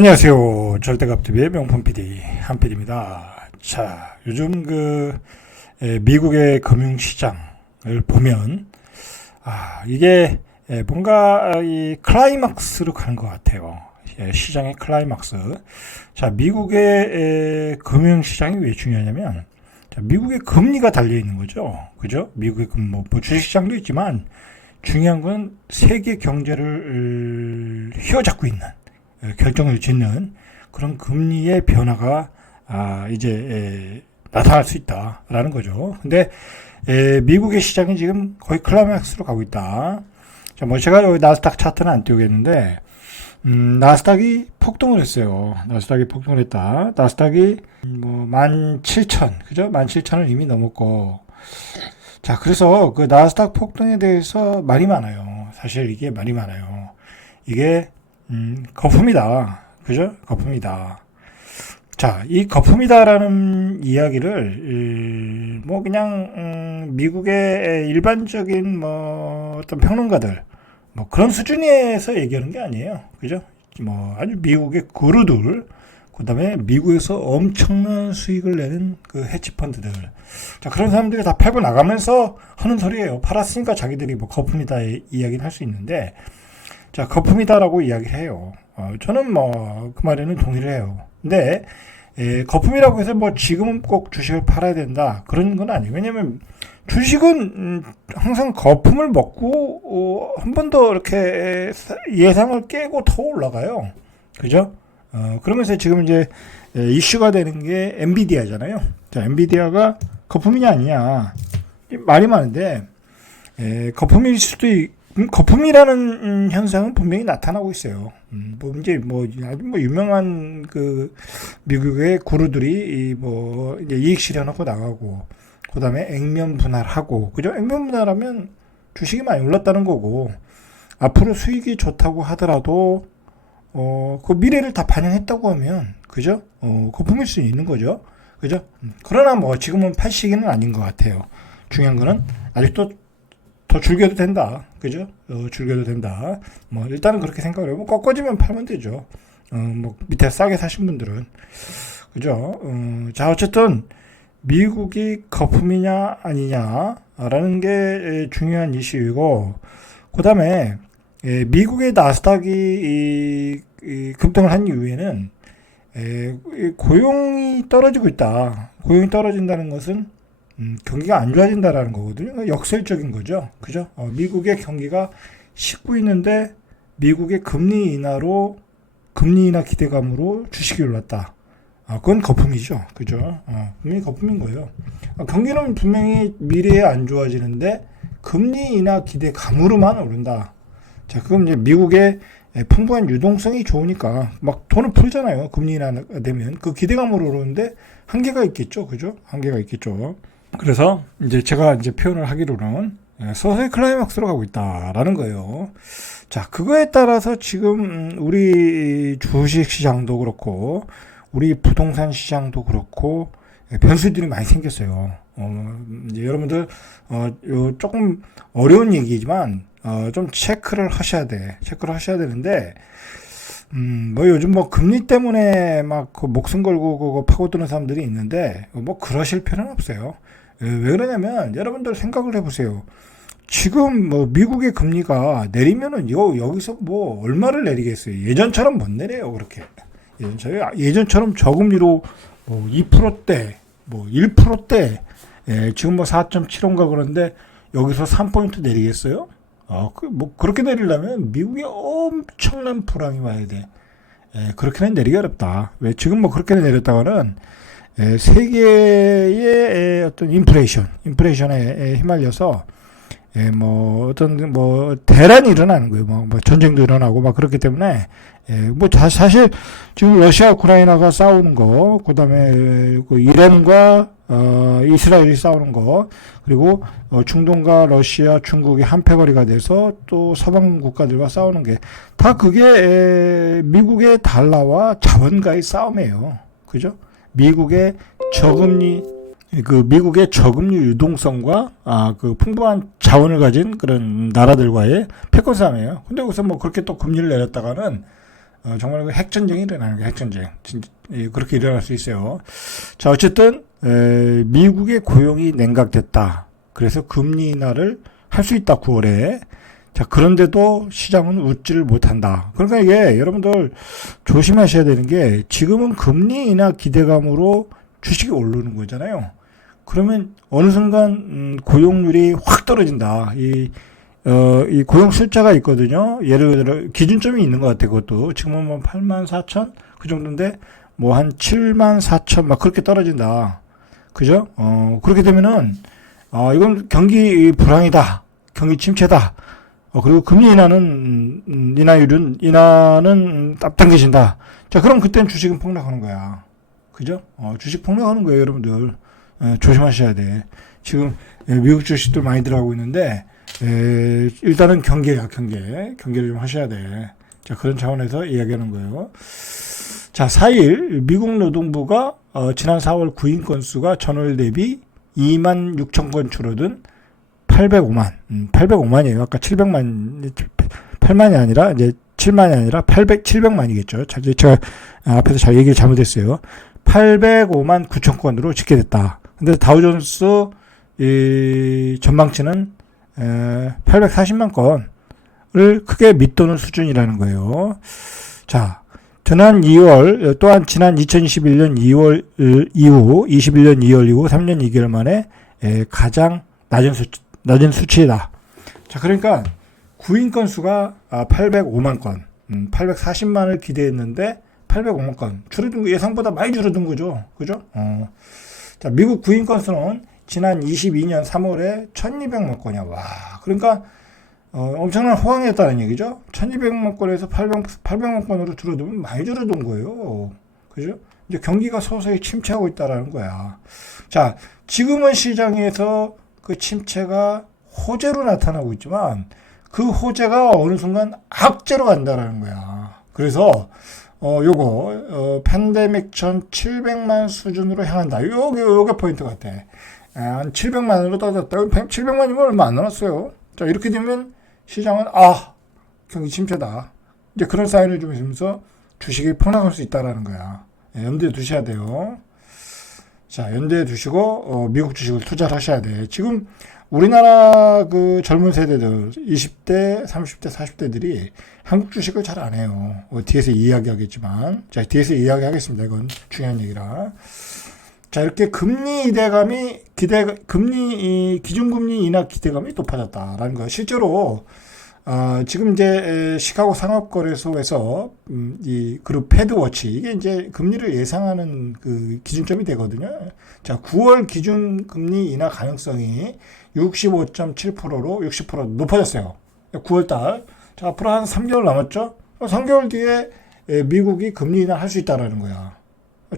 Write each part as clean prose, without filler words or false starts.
안녕하세요. 절대값TV의 명품 PD 한PD입니다. 자, 요즘 미국의 금융시장을 보면 이게 뭔가 이 클라이막스로 가는 것 같아요. 시장의 클라이막스. 자, 미국의 금융시장이 왜 중요하냐면, 자, 미국의 금리가 달려 있는 거죠. 그죠? 미국의 뭐 주식시장도 있지만 중요한 건 세계 경제를 휘어잡고 있는, 결정을 짓는 그런 금리의 변화가 이제 나타날 수 있다라는 거죠. 근데 미국의 시장이 지금 거의 클라이맥스로 가고 있다. 자, 뭐 제가 여기 나스닥 차트는 안 띄우겠는데 나스닥이 폭등을 했어요. 나스닥이 폭등을 했다. 나스닥이 뭐 17,000, 그죠? 17,000을 이미 넘었고, 자, 그래서 그 나스닥 폭등에 대해서 말이 많아요. 사실 이게 말이 많아요. 이게 거품이다. 그죠? 거품이다. 자, 이 거품이다라는 이야기를, 뭐, 그냥, 미국의 일반적인, 뭐, 어떤 평론가들, 뭐, 그런 수준에서 얘기하는 게 아니에요. 그죠? 뭐, 아주 미국의 구루들, 그 다음에 미국에서 엄청난 수익을 내는 그 해치펀드들. 자, 그런 사람들이 다 팔고 나가면서 하는 소리예요. 팔았으니까 자기들이 뭐, 거품이다 이야기를 할 수 있는데, 자, 거품이다라고 이야기를 해요. 저는 뭐, 그 말에는 동의를 해요. 근데, 거품이라고 해서 뭐, 지금은 꼭 주식을 팔아야 된다. 그런 건 아니에요. 왜냐면, 주식은, 항상 거품을 먹고, 한 번 더 이렇게 예상을 깨고 더 올라가요. 그죠? 그러면서 지금 이제, 이슈가 되는 게 엔비디아잖아요. 자, 엔비디아가 거품이냐 아니냐. 말이 많은데, 거품일 수도 거품이라는 현상은 분명히 나타나고 있어요. 뭐 이제 아주 유명한 그 미국의 구루들이 이제 이익 실현하고 나가고, 그다음에 액면 분할하고, 그죠? 액면 분할하면 주식이 많이 올랐다는 거고, 앞으로 수익이 좋다고 하더라도 그 미래를 다 반영했다고 하면, 그죠? 거품일 수 있는 거죠. 그죠? 그러나 뭐 지금은 팔 시기는 아닌 것 같아요. 중요한 거는 아직도 더 줄여도 된다. 그죠? 줄여도 된다. 뭐, 일단은 그렇게 생각을 해요. 꺾어지면 팔면 되죠. 뭐, 밑에 싸게 사신 분들은. 그죠? 자, 어쨌든, 미국이 거품이냐, 아니냐라는 게 중요한 이슈이고, 그 다음에, 미국의 나스닥이 급등을 한 이후에는, 고용이 떨어지고 있다. 고용이 떨어진다는 것은, 경기가 안 좋아진다라는 거거든요. 역설적인 거죠. 그죠? 미국의 경기가 식고 있는데 미국의 금리 인하 기대감으로 주식이 올랐다. 그건 거품이죠. 그죠? 분명히 거품인 거예요. 경기는 분명히 미래에 안 좋아지는데 금리 인하 기대감으로만 오른다. 자, 그럼 이제 미국의 풍부한 유동성이 좋으니까 막 돈을 풀잖아요. 금리 인하가 되면 그 기대감으로 오르는데 한계가 있겠죠. 그죠? 한계가 있겠죠. 그래서 이제 제가 이제 표현을 하기로는 서서히 클라이막스로 가고 있다라는 거예요. 자, 그거에 따라서 지금 우리 주식 시장도 그렇고 우리 부동산 시장도 그렇고 변수들이 많이 생겼어요. 이제 여러분들 요 조금 어려운 얘기지만 좀 체크를 하셔야 돼. 체크를 하셔야 되는데 뭐 요즘 뭐 금리 때문에 막 그 목숨 걸고 그거 파고드는 사람들이 있는데 뭐 그러실 필요는 없어요. 왜 그러냐면 여러분들 생각을 해보세요. 지금 뭐 미국의 금리가 내리면은 여기서 뭐 얼마를 내리겠어요? 예전처럼 못 내려요. 그렇게 예전처럼 저금리로 뭐 2%대 뭐 1%대 지금 뭐 4.75인가 그런데 여기서 3포인트 내리겠어요? 뭐 그렇게 내리려면 미국에 엄청난 불황이 와야 돼. 그렇게는 내리기 어렵다. 왜 지금 뭐 그렇게 내렸다가는 세계의 어떤 인플레이션에 휘말려서 뭐 어떤 뭐 대란이 일어나는 거예요. 뭐 전쟁도 일어나고 막 그렇기 때문에 뭐 사실 지금 러시아 우크라이나가 싸우는 거, 그다음에 그 이란과 이스라엘이 싸우는 거, 그리고 중동과 러시아, 중국이 한패거리가 돼서 또 서방 국가들과 싸우는 게 다 그게 미국의 달러와 자원가의 싸움이에요. 그죠? 미국의 저금리 유동성과 그 풍부한 자원을 가진 그런 나라들과의 패권 싸움이에요. 근데 여기서 뭐 그렇게 또 금리를 내렸다가는 정말 그 핵전쟁이 일어나는 거예요. 핵전쟁. 진짜, 그렇게 일어날 수 있어요. 자, 어쨌든 미국의 고용이 냉각됐다. 그래서 금리 인하를 할 수 있다. 9월에. 자, 그런데도 시장은 웃지를 못한다. 그러니까 이게 여러분들 조심하셔야 되는 게 지금은 금리 인하 기대감으로 주식이 오르는 거잖아요. 그러면 어느 순간 고용률이 확 떨어진다. 이 고용 숫자가 있거든요. 예를 들어 기준점이 있는 것 같아요. 그것도 지금은 뭐 84,000 그 정도인데 뭐 한 74,000 막 그렇게 떨어진다. 그죠? 그렇게 되면은 이건 경기 불황이다. 경기 침체다. 그리고 금리 인하는 앞당겨진다. 자, 그럼 그땐 주식은 폭락하는 거야. 그죠? 주식 폭락하는 거예요, 여러분들. 조심하셔야 돼. 지금 미국 주식도 많이 들어가고 있는데 일단은 경계를 좀 하셔야 돼. 자, 그런 차원에서 이야기하는 거예요. 자, 4일 미국 노동부가 지난 4월 구인 건수가 전월 대비 26,000건 줄어든 805만이에요. 아까 8만이 아니라 이제 7만이 아니라 700만이겠죠. 제가 앞에서 잘 얘기를 잘못했어요. 805만 9천 건으로 집계됐다. 근데 다우존스 전망치는 840만 건을 크게 밑도는 수준이라는 거예요. 자, 지난 2021년 2월 이후 21년 2월 이후 3년 2개월 만에 가장 낮은 수치이다. 자, 그러니까 구인 건수가 805만 건, 840만을 기대했는데 805만 건 줄어든 거 예상보다 많이 줄어든 거죠. 그죠? 자, 미국 구인 건수는 지난 22년 3월에 1,200만 건이야. 와, 그러니까 엄청난 호황이었다는 얘기죠. 1,200만 건에서 800만 건으로 줄어들면 많이 줄어든 거예요. 그죠? 이제 경기가 서서히 침체하고 있다라는 거야. 자, 지금은 시장에서 그 침체가 호재로 나타나고 있지만 그 호재가 어느 순간 악재로 간다라는 거야. 그래서 팬데믹 전 700만 수준으로 향한다. 요게 포인트 같아. 한 700만으로 떨어졌다. 700만이면 얼마 안 남았어요. 자, 이렇게 되면 시장은 경기 침체다. 이제 그런 사인을 좀 있으면서 주식이 폭락할 수 있다라는 거야. 염두에 두셔야 돼요. 자, 염두에 두시고 미국 주식을 투자를 하셔야 돼. 지금 우리나라 그 젊은 세대들 20대, 30대, 40대들이 한국 주식을 잘 안 해요. 뒤에서 이야기하겠지만, 자, 뒤에서 이야기하겠습니다. 이건 중요한 얘기라. 자, 이렇게 기준금리 인하 기대감이 높아졌다라는 거예요. 실제로 지금 이제 시카고 상업거래소에서 이 그룹 패드워치 이게 이제 금리를 예상하는 그 기준점이 되거든요. 자, 9월 기준금리 인하 가능성이 65.7%로 60% 높아졌어요. 9월 달. 자, 앞으로 한 3개월 남았죠? 3개월 뒤에 미국이 금리 인하 할 수 있다라는 거야.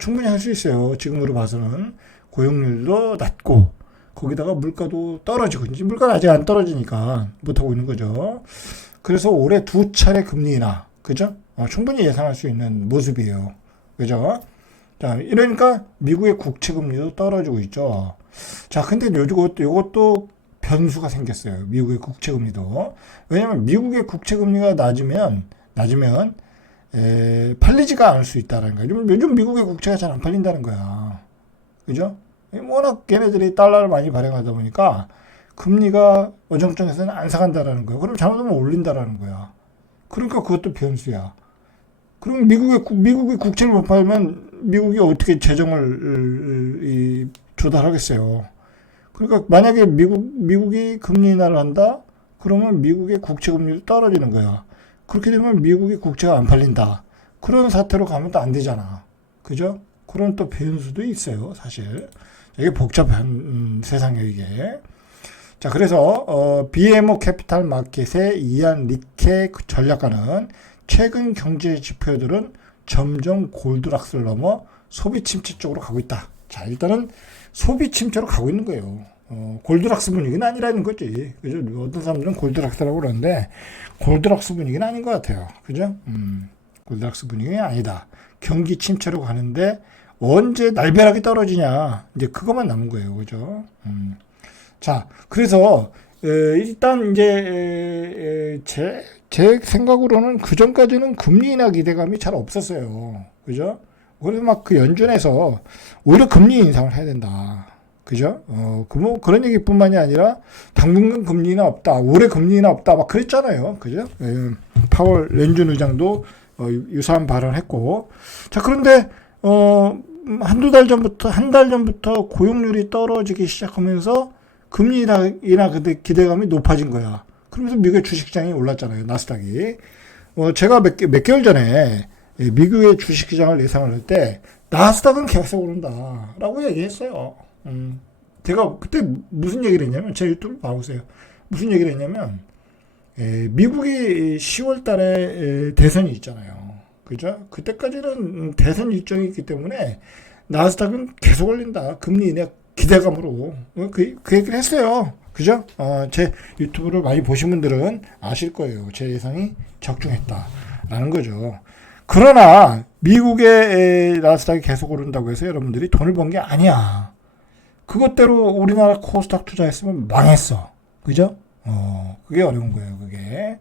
충분히 할 수 있어요. 지금으로 봐서는 고용률도 낮고 거기다가 물가도 떨어지고 이제 물가는 아직 안 떨어지니까 못하고 있는 거죠. 그래서 올해 2차례 금리 인하, 그죠? 충분히 예상할 수 있는 모습이에요. 그죠? 자, 이러니까 미국의 국채 금리도 떨어지고 있죠. 자, 근데 요것도 변수가 생겼어요. 미국의 국채 금리도. 왜냐면 미국의 국채 금리가 낮으면 팔리지가 않을 수 있다는 거야. 요즘 미국의 국채가 잘 안 팔린다는 거야. 그죠? 워낙 걔네들이 달러를 많이 발행하다 보니까 금리가 어정쩡해서는 안 사간다라는 거야. 그럼 잘못하면 올린다라는 거야. 그러니까 그것도 변수야. 그럼 미국의 국채를 못 팔면 미국이 어떻게 재정을 조달하겠어요. 그러니까 만약에 미국이 금리 인하를 한다? 그러면 미국의 국채 금리도 떨어지는 거야. 그렇게 되면 미국의 국채가 안 팔린다. 그런 사태로 가면 또 안 되잖아. 그죠? 그런 또 변수도 있어요, 사실. 이게 복잡한 세상이에요, 이게. 자, 그래서 BMO 캐피탈 마켓의 이안 리케 전략가는 최근 경제 지표들은 점점 골드락스를 넘어 소비 침체 쪽으로 가고 있다. 자, 일단은 소비 침체로 가고 있는 거예요. 골드락스 분위기는 아니라는 거지. 그죠? 어떤 사람들은 골드락스라고 그러는데, 골드락스 분위기는 아닌 것 같아요. 그죠? 골드락스 분위기는 아니다. 경기 침체로 가는데, 언제 날벼락이 떨어지냐. 이제 그것만 남은 거예요. 그죠? 자, 그래서, 일단 이제, 제 생각으로는 그 전까지는 금리 인하 기대감이 잘 없었어요. 그죠? 그래서 막 그 연준에서 오히려 금리 인상을 해야 된다. 그죠? 뭐 그런 얘기뿐만이 아니라 당분간 금리 인하 없다. 올해 금리 인하 없다. 막 그랬잖아요. 그죠? 파월 연준 의장도 유사한 발언을 했고. 자, 그런데 한 달 전부터 고용률이 떨어지기 시작하면서 금리 인하 기대감이 높아진 거야. 그러면서 미국의 주식시장이 올랐잖아요. 나스닥이. 제가 몇 개월 전에 미국의 주식시장을 예상을 할 때 나스닥은 계속 오른다 라고 얘기했어요. 제가 그때 무슨 얘기를 했냐면, 제 유튜브 봐보세요. 무슨 얘기를 했냐면, 미국이 10월 달에 대선이 있잖아요. 그죠? 그때까지는 대선 일정이 있기 때문에 나스닥은 계속 올린다. 금리 인하 기대감으로. 그 얘기를 했어요. 그죠? 제 유튜브를 많이 보신 분들은 아실 거예요. 제 예상이 적중했다라는 거죠. 그러나 미국의 나스닥이 계속 오른다고 해서 여러분들이 돈을 번 게 아니야. 그것대로 우리나라 코스닥 투자했으면 망했어. 그죠? 그게 어려운 거예요, 그게.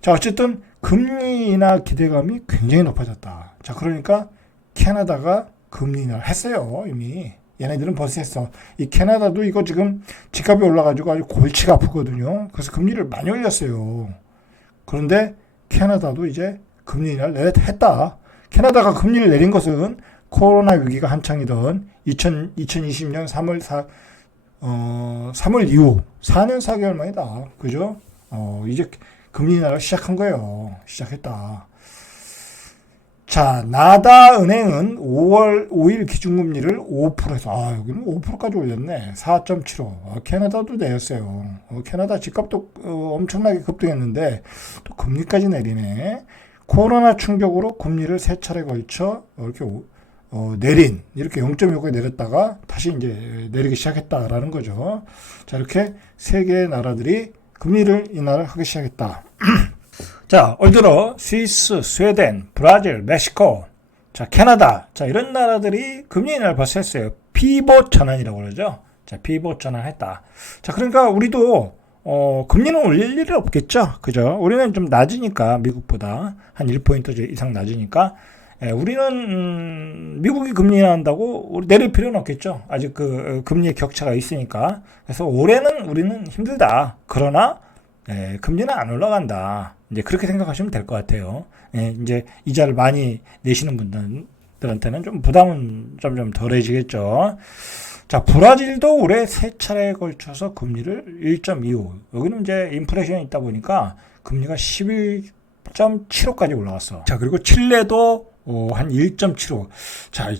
자, 어쨌든 금리 인하 기대감이 굉장히 높아졌다. 자, 그러니까 캐나다가 금리 인하를 했어요, 이미. 얘네들은 벌써 했어. 이 캐나다도 이거 지금 집값이 올라가지고 아주 골치가 아프거든요. 그래서 금리를 많이 올렸어요. 그런데 캐나다도 이제 금리 인하를 했다. 캐나다가 금리를 내린 것은 코로나 위기가 한창이던 2020년 3월 이후 4년 4개월 만이다. 그죠? 이제 금리 인하를 시작한 거예요. 시작했다. 자, 나다 은행은 5월 5일 기준금리를 5%에서, 여기는 5%까지 올렸네. 4.75. 캐나다도 내렸어요. 캐나다 집값도 엄청나게 급등했는데, 또 금리까지 내리네. 코로나 충격으로 금리를 세 차례 걸쳐 이렇게 이렇게 0.5가 내렸다가 다시 이제 내리기 시작했다라는 거죠. 자, 이렇게 세 개의 나라들이 금리를 인하를 하기 시작했다. 자, 올 들어 스위스, 스웨덴, 브라질, 멕시코, 자, 캐나다, 자, 이런 나라들이 금리 인하를 벌써 했어요. 피봇 전환이라고 그러죠. 자, 피봇 전환했다. 자, 그러니까 우리도 금리는 올릴 일이 없겠죠. 그죠? 우리는 좀 낮으니까, 미국보다 한 1포인트 이상 낮으니까, 우리는 미국이 금리 인하한다고 내릴 필요는 없겠죠. 아직 그 금리의 격차가 있으니까. 그래서 올해는 우리는 힘들다. 그러나 금리는 안 올라간다. 이제 그렇게 생각하시면 될 것 같아요. 이제 이자를 많이 내시는 분들한테는 좀 부담은 좀 덜해지겠죠. 자, 브라질도 올해 세 차례에 걸쳐서 금리를 1.25. 여기는 이제 인플레이션이 있다 보니까 금리가 11.75까지 올라갔어. 자, 그리고 칠레도 한 1.75. 자,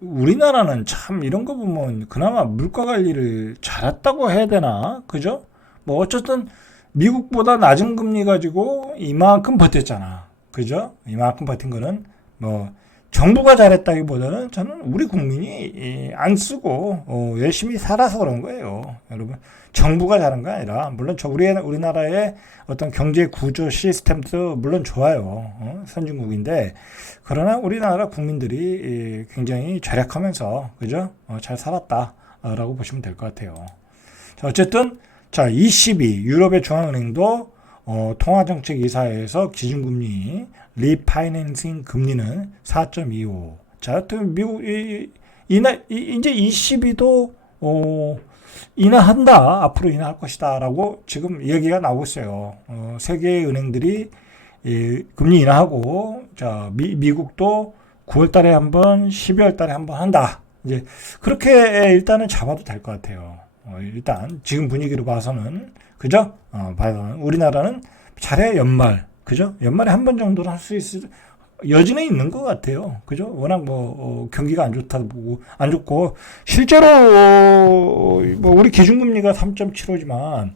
우리나라는 참 이런 거 보면 그나마 물가 관리를 잘했다고 해야 되나? 그죠? 뭐 어쨌든 미국보다 낮은 금리 가지고 이만큼 버텼잖아. 그죠? 이만큼 버틴 거는 뭐 정부가 잘했다기보다는 저는 우리 국민이 안 쓰고 열심히 살아서 그런 거예요. 여러분, 정부가 잘한 거 아니라 물론 우리나라의 어떤 경제 구조 시스템도 물론 좋아요. 선진국인데 그러나 우리나라 국민들이 굉장히 절약하면서 그죠? 잘 살았다라고 보시면 될 것 같아요. 자, 어쨌든 자, ECB 유럽의 중앙은행도 통화정책이사회에서 기준금리 리파이낸싱 금리는 4.25. 자, 미국 이제 ECB도 인하한다. 앞으로 인하할 것이다라고 지금 얘기가 나오고 있어요. 세계 은행들이 금리 인하하고 자, 미국도 9월 달에 한 번, 12월 달에 한 번 한다. 이제 그렇게 일단은 잡아도 될 것 같아요. 일단 지금 분위기로 봐서는 그죠? 봐서는 우리나라는 차례 연말 그죠? 연말에 한 번 정도는 할 수 있을 여지는 있는 것 같아요. 그죠? 워낙 경기가 안 좋고 실제로 우리 기준금리가 3.75지만